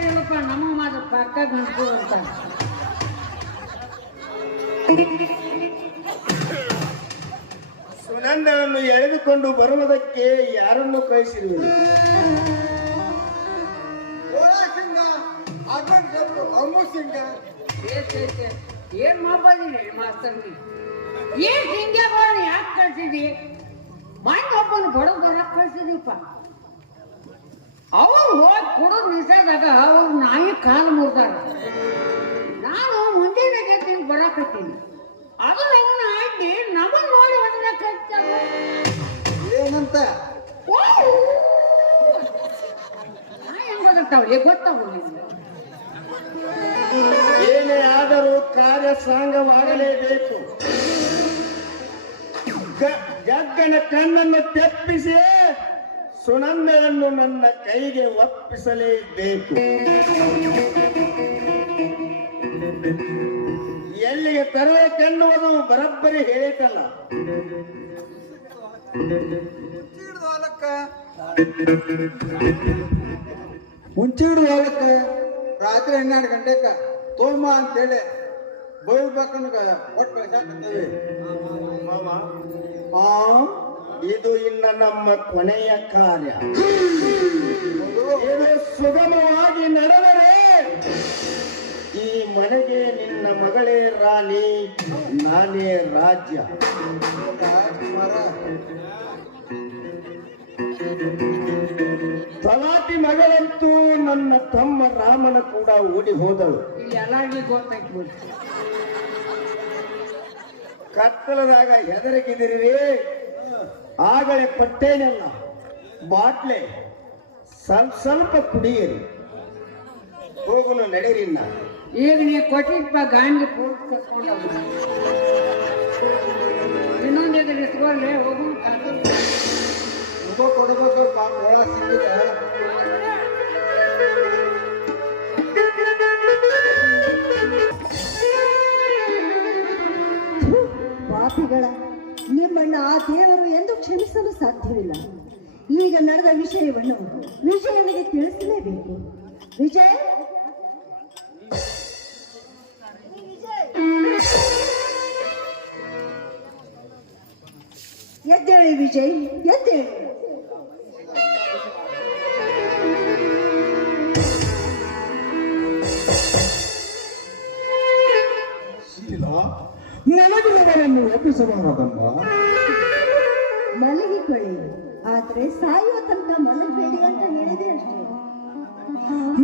ಹೇಳಪ್ಪ, ನಮ್ಮ ಮಾತು ಪಕ್ಕ ಗಂಟು ಅಂತ. ಸುನಂದನನ್ನು ಎಳೆದುಕೊಂಡು ಬರುವುದಕ್ಕೆ ಯಾರನ್ನು ಕಳಿಸಿರುವುದು? ಸಿಂಗ, ಅಮ್ಮು ಸಿಂಗ. ಏನ್ ಮಾಡ್ಬಂದಿರಿ ಮಾಸ್ತರ್ ಏನ್ ಹಿಂಗ್ಯಾಗೋಣ ಯಾಕೆ ಕಳ್ಸಿದಿ ಮಣ್ಣು ಒಬ್ಬನ ಬಡವ ಬರಕ್ ಕಳ್ಸಿದೀಪ್ಪ ಅವ್ರು ಹೋಗಿ ಕೊಡೋದು ನಿಜದಾಗ ಅವ್ರು ನಾಯಿ ಕಾಲು ಮುರ್ದಾರ ನಾನು ಮುಂದಿನ ಗತಿಗೆ ಬರಾಕತ್ತೀನಿ ಅದು ನನ್ನ ಅಡ್ಡಿ ನಮ್ಮನ್ನ ನೋಡಿ ಒಂದಿನ ಕಳ್ತಾರ ಏನಂತ ನಾ ಹೆಂಗ್ ಬದುಕ್ತಾವ್ರಿ ಗೊತ್ತಾಗ ಏನೇ ಆದರೂ ಕಾರ್ಯ ಸಾಂಗವಾಗಲೇಬೇಕು. ಜಗ್ಗನ ಕಣ್ಣನ್ನು ತೆಪ್ಪಿಸಿ ಸುನಂದಳನ್ನು ನನ್ನ ಕೈಗೆ ಒಪ್ಪಿಸಲೇಬೇಕು. ಎಲ್ಲಿಗೆ ತರಬೇಕೆನ್ನುವುದು ಬರಬ್ಬರಿ ಹೇಳಿತಲ್ಲ. ಮುಂಚಿಡು ಹೊಲಕ್ಕ ರಾತ್ರಿ 12 ಗಂಟೆಕ ತೋಮ ಅಂತೇಳಿ ಬೈಬೇಕನ್ನ ಕೊಟ್ಟು ಕಳ್ಸಾಕತ್ತೇವೆ. ಇದು ಇನ್ನ ನಮ್ಮ ಕೊನೆಯ ಕಾರ್ಯ. ಇದು ಸುಗಮವಾಗಿ ನಡೆದರೆ ಈ ಮನೆಗೆ ನಿನ್ನ ಮಗಳೇ ರಾಣಿ, ನಾನೇ ರಾಜ್ಯ. ತಲಾಟಿ ಮಗಳಂತೂ ನನ್ನ ತಮ್ಮ ರಾಮನ ಕೂಡ ಓಡಿ ಹೋದಳು. ಇಲ್ಲಿ ಎಲ್ಲಾರ್ಗಿ ಗೊತ್ತಾಯ್ತು ಕತ್ತಲದಾಗ ಹೆದರಗಿದಿರಿ ಆಗಲೇ ಪಟ್ಟೇನಲ್ಲ ಬಾಟ್ಲೆ ಸ್ವಲ್ಪ ಕುಡಿಯಿರಿ. ಹೋಗುನು ನಡೆರಿನ್ನ. ಈಗ ನೀವು ಕೊಟ್ಟಿಪ್ಪ ಗಾಂಧಿ ಪೂರ್ತಿ ಕರ್ಕೊಂಡು ಇನ್ನೊಂದು ಇಸ್ಕೊಳ್ಳಿ ಹೋಗು ಕೊಡಬೇಕು ಒಳ ಸಿಕ್ಕಿದೆ. ಪಾಪಿಗಳ ನಿಮ್ಮಣ್ಣ ಆ ದೇವರು ಎಂದು ಕ್ಷಮಿಸಲು ಸಾಧ್ಯವಿಲ್ಲ. ಈಗ ನಡೆದ ವಿಷಯವನ್ನು ವಿಜಯನಿಗೆ ತಿಳಿಸಲೇಬೇಕು. ವಿಜಯ್, ಎದ್ದೇಳಿ ವಿಜಯ್, ಎದ್ದೇಳಿ. ಮಲಗಿದವರನ್ನು ಒಪ್ಪಿಸಬಾರದಮ್ಮ. ಮಲಗಿಕೊಳ್ಳಿ, ಆದ್ರೆ ಸಾಯುವ ತನಕ ಮಲಗಬೇಡಿ ಅಂತ ಹೇಳಿದೆ ಅಷ್ಟೇ.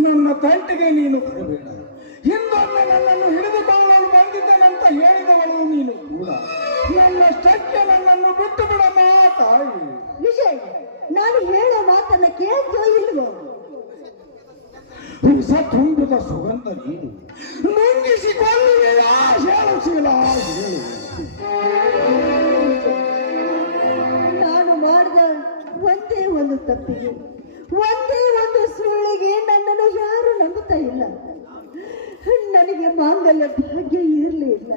ನನ್ನ ತಂಟೆಗೆ ನೀನು ಬರಬೇಡ. ಹಿಂದೊಮ್ಮೆ ನನ್ನನ್ನು ಹಿಡಿದುಕೊಳ್ಳಲು ಬಂದಿದ್ದೇನಂತ ಹೇಳಿದವಳು ನೀನು ಕೂಡ. ನನ್ನಷ್ಟಕ್ಕೆ ನನ್ನನ್ನು ಬಿಟ್ಟು ಬಿಡಮ್ಮ ತಾಯಿ. ವಿಜಯ್, ನಾನು ಹೇಳೋ ಮಾತನ್ನ ಕೇಳ್ತೋ ಇಲ್ವೋ? ವಿಷ ತುಂಬಿದ ಸುಗಂಧ ನೀನು ನುಂಗಿಸಿಕೊಳ್ಳುವೆಯ ಹೇಳು ಶೀಲ, ಹೇಳು. ನಾನು ಮಾಡಿದ ಒಂದೇ ಒಂದು ತಪ್ಪಿಗೆ, ಒಂದೇ ಒಂದು ಸುಳ್ಳಿಗೆ ನನ್ನನ್ನು ಯಾರು ನಂಬುತ್ತಾ ಇಲ್ಲ. ನನಗೆ ಮಾಂಗಲ್ಯ ಭಾಗ್ಯ ಇರಲಿಲ್ಲ.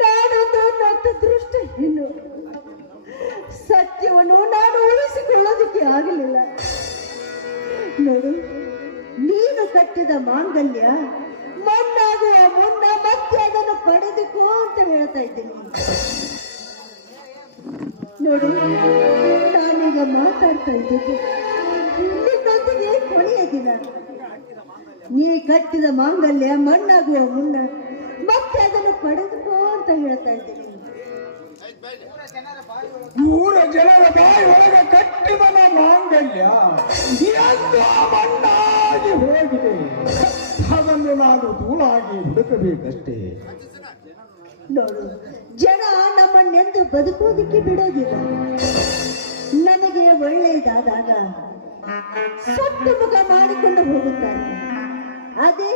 ನಾನೊಂದು ನತದೃಷ್ಟ ಹೆಣ್ಣು. ಸತ್ಯವನ್ನು ನಾನು ಉಳಿಸಿಕೊಳ್ಳೋದಕ್ಕೆ ಆಗಲಿಲ್ಲ. ನೋಡು, ನೀನು ಕಟ್ಟಿದ ಮಾಂಗಲ್ಯ ಮಣ್ಣಾಗುವ ಮುನ್ನ ಮತ್ತೆ ಅದನ್ನು ಪಡೆದುಕೋ ಅಂತ ಹೇಳ್ತಾ ಇದ್ದೀನಿ. ನೋಡು, ನಾನೀಗ ಮಾತಾಡ್ತಾ ಇದ್ದೀನಿ ನಿನ್ನೊಂದಿಗೆ ಕೊನೆಯ ದಿನ. ನೀ ಕಟ್ಟಿದ ಮಾಂಗಲ್ಯ ಮಣ್ಣಾಗುವ ಮುನ್ನ ಮತ್ತೆ ಅದನ್ನು ಪಡೆದುಕೋ ಅಂತ ಹೇಳ್ತಾ ಇದ್ದೀನಿ. ಊರ ಜನರ ಬಾಯಿ ಒಳಗೆ ಕಟ್ಟಿದ ಮಾಂಗಲ್ಯ ಎಂದು ಮಣ್ಣಾಗಿ ಹೋಗಿದೆ. ಅದನ್ನು ನಾನು ಧೂಳಾಗಿ ಹುಡುಕಬೇಕಷ್ಟೇ. ನೋಡು, ಜನ ನಮ್ಮನ್ನೆಂದು ಬದುಕೋದಿಕ್ಕೆ ಬಿಡೋದಿಲ್ಲ. ನಮಗೆ ಒಳ್ಳೆಯದಾದಾಗ ಸೊಟ್ಟು ಮುಖ ಮಾಡಿಕೊಂಡು ಹೋಗುತ್ತಾರೆ. ಅದೇ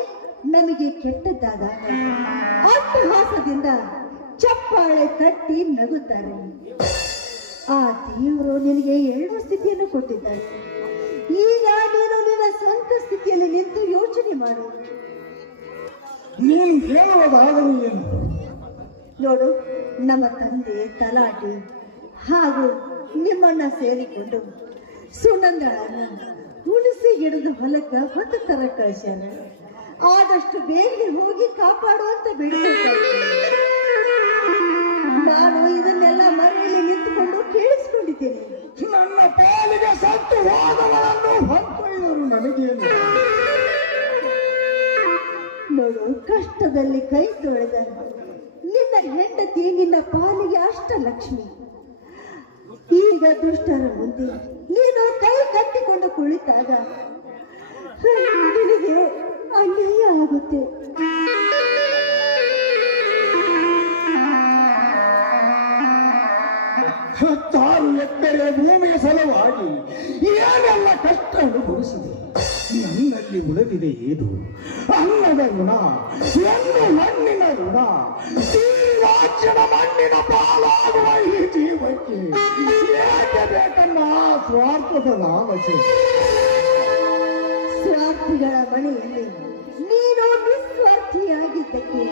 ನಮಗೆ ಕೆಟ್ಟದ್ದಾದಾಗ ಅಟ್ಟಹಾಸದಿಂದ ಚಪ್ಪಾಳೆ ತಟ್ಟಿ ನಗುತ್ತಾರೆ. ಆ ದೇವರು ನಿನಗೆ 2 ಸ್ಥಿತಿಯನ್ನು ಕೊಟ್ಟಿದ್ದಾರೆ. ಈಗ ನೀನು ನಿನ್ನ ಸ್ವಂತ ಸ್ಥಿತಿಯಲ್ಲಿ ನಿಂತು ಯೋಚನೆ ಮಾಡು. ನೀನು ಹೇಳುವುದಾದರೂ ಏನು? ನೋಡು, ನಮ್ಮ ತಂದೆ ತಲಾಟಿ ಹಾಗೂ ನಿಮ್ಮನ್ನ ಸೇರಿಕೊಂಡು ಸುನಂದಳನ್ನ ಹುಣಸಿ ಗಿಡದ ಹೊಲಕ್ಕ ಹೊತ್ತು ತರ ಕಳಿಸ್ಯಾರ. ಆದಷ್ಟು ಬೇಗನೆ ಹೋಗಿ ಕಾಪಾಡುವಂತ ಬೇಡಿಕೊಳ್ತಾ ಇದ್ದೀನಿ. ನಾನು ಇದನ್ನೆಲ್ಲ ಮನೆಯಲ್ಲಿ ನಿಂತುಕೊಂಡು ಕೇಳಿಸ್ಕೊಂಡಿದ್ದೇನೆ. ನನ್ನ ಪಾಲಿಗೆ ಸತ್ತು ಹೋದವರನ್ನು ಹೊತ್ತೊಯ್ದರು ನನಗೇನು? ನೋಡು, ಕಷ್ಟದಲ್ಲಿ ಕೈ ತೊಳೆದ ನಿನ್ನ ಹೆಂಡತಿ ನಿನ್ನ ಪಾಲಿಗೆ ಅಷ್ಟಲಕ್ಷ್ಮಿ. ಈಗ ದುಷ್ಟರ ಮುಂದೆ ನೀನು ಕೈ ಕಟ್ಟಿಕೊಂಡು ಕುಳಿತಾಗ ನಿನಗೆ ಅನ್ಯಾಯ ಆಗುತ್ತೆ. ತಾನು ಎತ್ತರೆ ಭೂಮಿಯ ಸಲುವಾಗಿ ಏನೆಲ್ಲ ಕಷ್ಟ ಅನುಭವಿಸಿದೆ. ನನ್ನಲ್ಲಿ ಉಳಿದಿದೆ ಏನು? ಅನ್ನದ ಋಣ, ಹೆಣ್ಣು ಮಣ್ಣಿನ ಋಣ, ರಾಜ್ಯದ ಮಣ್ಣಿನ ಪಾಲಾಗುವ ಈ ಜೀವಕ್ಕೆ ಏಕೆ ಬೇಕನ್ನ ಸ್ವಾರ್ಥದ ಲಾಲಸೆ? ಸ್ವಾರ್ಥಿಗಳ ಮನೆಯಲ್ಲಿ ನೀನು ನಿಸ್ವಾರ್ಥಿಯಾಗಿದ್ದಕ್ಕೆ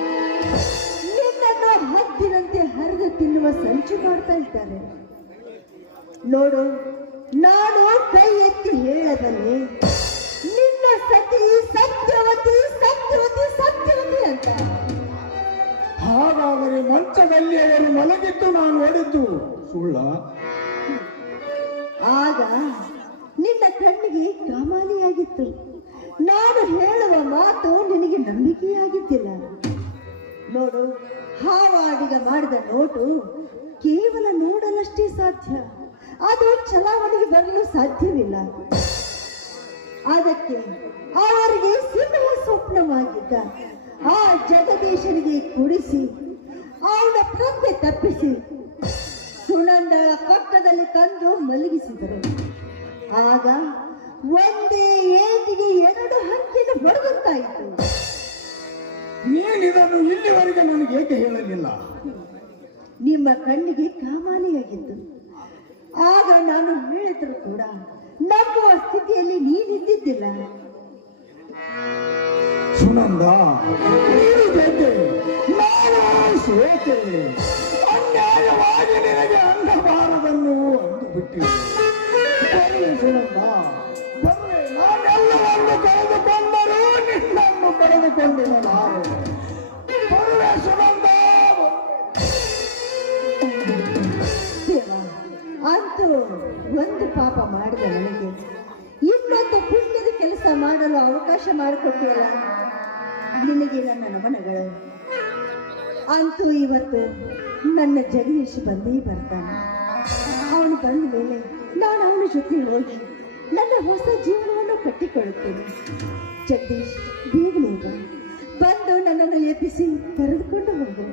ನಿನ್ನನ್ನು ಹದ್ದಿನಂತೆ ಹರಿದು ತಿನ್ನುವ ಸಂಚು ಮಾಡ್ತಾ ಇದ್ದಾರೆ. ನೋಡು, ನಾನು ಕೈ ಎತ್ತಿ ಹೇಳದಲ್ಲಿ ನಿನ್ನ ಸತಿ ಸತ್ಯವತಿ ಸತ್ಯವತಿ ಸತ್ಯವತಿ ಅಂತ. ಹಾಗಾದರೆ ಮಂಚದಲ್ಲಿ ಅವರು ಮಲಗಿದ್ದು ನಾನು ನೋಡಿದ್ದು ಸುಳ್ಳ? ಆಗ ನಿನ್ನ ಕಣ್ಣಿಗೆ ಕಾಮಾಲಿಯಾಗಿತ್ತು. ನಾನು ಹೇಳುವ ಮಾತು ನಿನಗೆ ನಂಬಿಕೆಯಾಗಿದ್ದಿಲ್ಲ. ನೋಡು, ಹಾವಾಡಿಗ ಮಾಡಿದ ನೋಟು ಕೇವಲ ನೋಡಲಷ್ಟೇ ಸಾಧ್ಯ, ಅದು ಚಲಾವಣೆಗೆ ಬರಲು ಸಾಧ್ಯವಿಲ್ಲ. ಅದಕ್ಕೆ ಅವರಿಗೆ ಸಿಂಹ ಸ್ವಪ್ನವಾಗಿದ್ದ ಆ ಜಗದೀಶನಿಗೆ ಕುಡಿಸಿ ಅವನ ಪ್ರಜ್ಞೆ ತಪ್ಪಿಸಿ ಸುನಂದಳ ಪಕ್ಕದಲ್ಲಿ ತಂದು ಮಲಗಿಸಿದರು. ಆಗ ಒಂದೇ ಏಟಿಗೆ 2 ಹಕ್ಕಿನ ಹೊಡೆದಂತಾಯಿತು. ನೀನಿದನ್ನು ಇಲ್ಲಿವರೆಗೆ ನನಗೆ ಏಕೆ ಹೇಳಲಿಲ್ಲ? ನಿಮ್ಮ ಕಣ್ಣಿಗೆ ಕಾಮಾಲಿಯಾಗಿತ್ತು. ಆಗ ನಾನು ಹೇಳಿದ್ರು ಕೂಡ ನಂಬುವ ಸ್ಥಿತಿಯಲ್ಲಿ ನೀನಿದ್ದಿದ್ದಿಲ್ಲ. ಸುನಂದ, ನೀನು ಗೆದ್ದೆ, ನಾನು ಸೋತೆ. ಅನ್ಯಾಯವಾಗಿ ನಿನಗೆ ಅನ್ನಬಾರದನ್ನು ಅಂದು ಬಿಟ್ಟಿದೆ. ಬರುವೆ ಸುನಂದ, ಬರುವೆ. ನಾನೆಲ್ಲವನ್ನು ಕಳೆದುಕೊಂಡರೂ ನಿನ್ನನ್ನು ಕಳೆದುಕೊಂಡಿರಲಾರೆ. ಬರುವೆ ಸುನಂದ. ದೇವ, ಅಂತೂ ಒಂದು ಪಾಪ ಮಾಡಿದ ನನಗೆ ಇನ್ನೊಂದು ಪುಣ್ಯದ ಕೆಲಸ ಮಾಡಲು ಅವಕಾಶ ಮಾಡಿಕೊಟ್ಟಿಯಲ್ಲ, ನಿನಗೆ ನನ್ನ ನಮನಗಳು. ಅಂತೂ ಇವತ್ತು ನನ್ನ ಜಗದೀಶ್ ಬಂದೇ ಬರ್ತಾನೆ. ಅವನು ಬಂದ ಮೇಲೆ ನಾನು ಅವನ ಜೊತೆ ಹೋಗಿ ನನ್ನ ಹೊಸ ಜೀವನವನ್ನು ಕಟ್ಟಿಕೊಳ್ಳುತ್ತೇನೆ. ಜಗದೀಶ್, ಬೇಗನೆ ಬಾ. ಬಂದು ನನ್ನನ್ನು ಎಬ್ಬಿಸಿ ಕರೆದುಕೊಂಡು ಹೋಗು.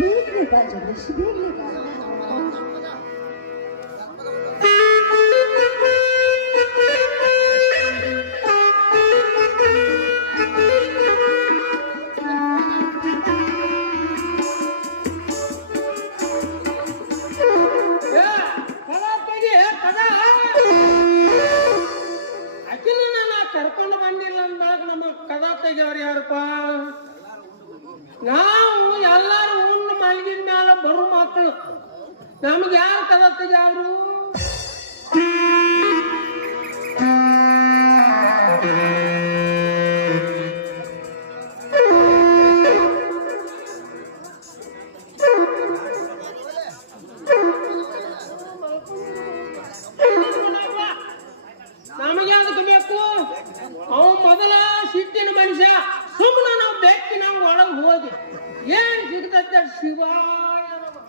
ಬೇಗನೆ ಬಾ ಜಗದೀಶ್, ಬೇಗನೆ ಬಾ. ಕರ್ಕೊಂಡು ಬಂದಿಲ್ಲ ಅಂದಾಗ ನಮ್ಮ ಕದ ತೆಗೆಯವ್ರು ಯಾರಪ್ಪ? ನಾವು ಎಲ್ಲಾರು ಉಣ್ಣು ಮಲಗಿದ ಮ್ಯಾಲ ಬರು ಮಕ್ಕಳು, ನಮ್ಗೆ ಯಾರು ಕದ ತೆಗೆಯವ್ರು? ನಮಗೆ ಅದಕ್ಕೆ ಬೇಕು. ಅವ್ ಮೊದಲ ಸಿಟ್ಟಿನ ಮನುಷ್ಯ. ಸುಮ್ಮನೆ ನಾವು ಬೆಕ್ಕಿ ನಾವು ಒಳಗೆ ಹೋಗಿ ಏನ್ ಸಿಗ್ತೈತೆ ಶಿವಾಯ ನಮಃ.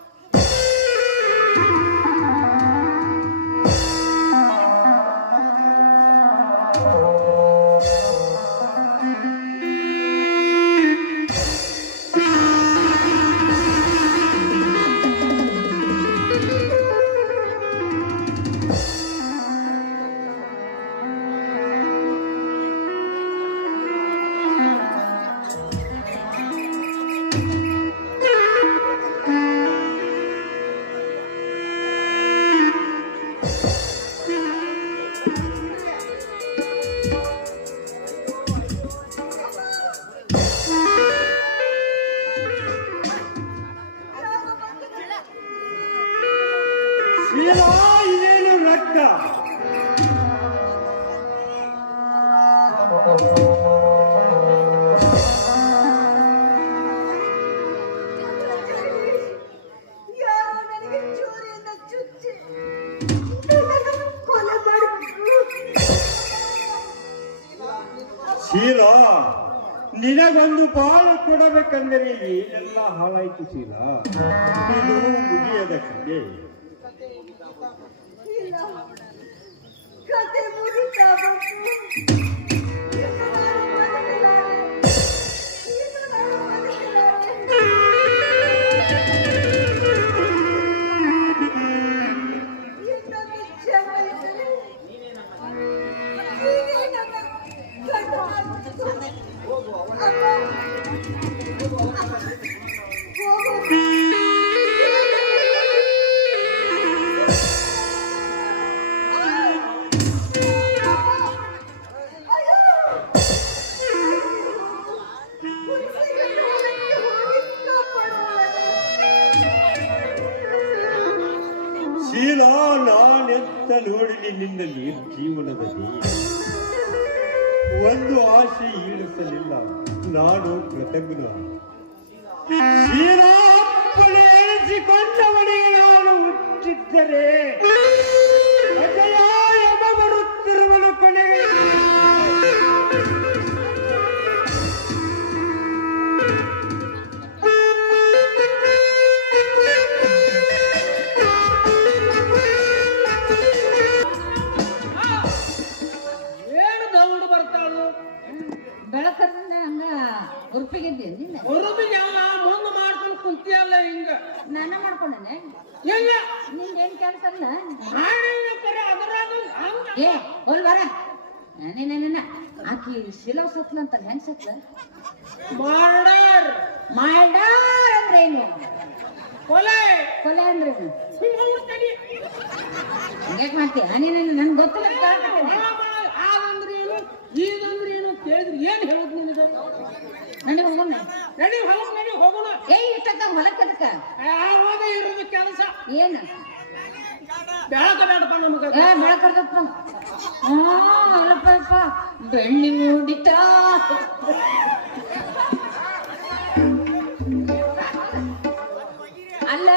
ನಿನಗೊಂದು ಬಾಳು ಕೊಡಬೇಕಂದರೆ ಏನೆಲ್ಲ ಹಾಳಾಯ್ತು ಶೀಲ. ಇದು ಮುಗಿಯದ ಕಥೆ. ಇಲ್ಲ, ಕತೆ ಮುಗಿತಾ ಬಂತು. ಇನ್ನು ನಾನು ಬದುಕಲಾರೆ. ಇನ್ನು ನಾನು ಬದುಕಲಾರೆ. ಇನ್ನೊಂದು ಜನ್ಮ ಇದ್ದರೆ ನೀನೇ ನನ್ನ ಗಂಡ ಆಗ್ತಿತ್ತು. ಅಮ್ಮ, ಹೋಗು. ಶೀಲ, ನಾನೆಂತ ನೋಡಲಿ ನಿನ್ನಲ್ಲಿ ಜೀವನದಲ್ಲಿ ಒಂದು ಆಸೆ ಈಡಿಸಲಿಲ್ಲ. ನಾನು ಕೃತಜ್ಞ. ಶೀಲ, ಅಪ್ಪಣೆ ಎಣಿಸಿಕೊಂಡವನಿಗೆ ನಾನು ಹುಟ್ಟಿದ್ದರೆ ಅಜಯಾಯಮ ಬರುತ್ತಿರುವನು ಕೊನೆಗೆ. ಏನು ದೌಡು ಬರ್ತಾಳು ಬೆಳಕದಿಂದ ಹಂಗ ಉರುಪಿಗಿದ್ದೆ ನಿನ್ನ ಹುರುಬಿಗೆ ಮುಂದೆ ಮಾಡ್ಕೊಂಡು ಕುಂತಿಯಲ್ಲ ಹಿಂಗ ನಾನ ಮಾಡ್ಕೊಂಡೇನೆ. ಇಲ್ಲ ನಿಂದೇನ್ ಕೆಲಸ ಅಲ್ಲ. ಮಾಡಿನ ಕರೆ ಅದರಾಗ ಹಂಗ ಏ ಹೋಲ್ ಬರ ನಿನ್ನ ಆಕಿ ಶಿಲವ್ ಸತ್ಲ ಅಂತ ಹೆಂಗ್ ಸತ್ಲ? ಮಾಡರ್ ಮಾಡ್ಯಾರ ಅಂದ್ರೆ ಏನು? ಕೊಲೆ ಕೊಲೆ ಅಂದ್ರೆ ಏನು? ಸುಮ್ಮನೆ ಯಾಕೆ ಮಾಡ್ತೀಯ ನೀನು? ನನ್ಗೆ ಗೊತ್ತಿಲ್ಲ. ಆದಂದ್ರೆ ಏನು ಈದಂದ್ರೆ ಏನು ಕೇಳಿದ್ರಿ ಏನ್ ಹೇಳುದು ನಿನಗೆ? ನನಗೆ ಹೋಗೋಣ. ನಡಿ ಹೊಲಕ್ ನಡಿ ಹೋಗೋಣ. ಏ ಇಷ್ಟಕ್ಕ ಹೊಲಕ್ಕೆ ಅದಕ್ಕ ಯಾವಾಗ ಇರೋದು ಕೆಲಸ ಏನು? ಬೆಳಕ ಬೇಡಪ್ಪ ನಮಗ. ಏ ಬೆಳಕರ್ದಪ್ಪ. ಅಲ್ಲಪ್ಪ ಬೆಣ್ಣಿ ಮೂಡಿತ. ಅಲ್ಲ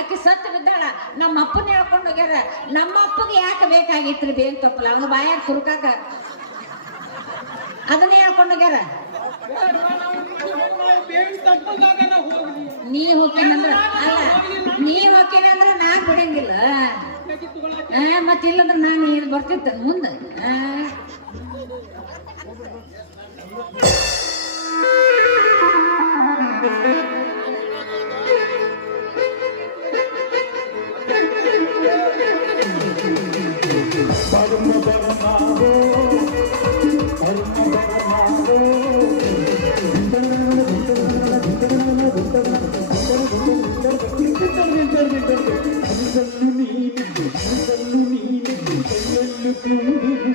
ಆಕೆ ಸತ್ತು ಬಿದ್ದಾಳ. ನಮ್ಮ ಅಪ್ಪನ ಹೇಳ್ಕೊಂಡು ಹೋಗ್ಯಾರ. ನಮ್ಮ ಅಪ್ಪಗೆ ಯಾಕೆ ಬೇಕಾಗಿತ್ರಿ ಬೇನ್ ತಪ್ಪಲ್ಲ ಅವನ ಬಾಯಾಗ ಕುರುಕಾಕ ಅದನ್ನೇ ಹೇಳ್ಕೊಂಡು ಹೋಗ್ಯಾರ. ಬೇವಿನ ತಪ್ಪದಾಗ ಹೋಗ್ಲಿ ನೀ ಹೋಗ್ತೀನಂದ್ರ ಅಲ್ಲ, ನೀ ಹೋಗ್ತೀನಂದ್ರ ನಾನ್ ಬಿಡಂಗಿಲ್ಲ. ಮತ್ತ ಇಲ್ಲಂದ್ರ ನಾನು ಏನು ಬರ್ತಿತ್ತ ಮುಂದೆ.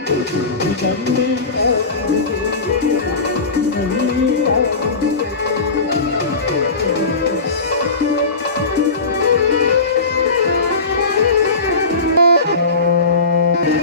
ನೀನು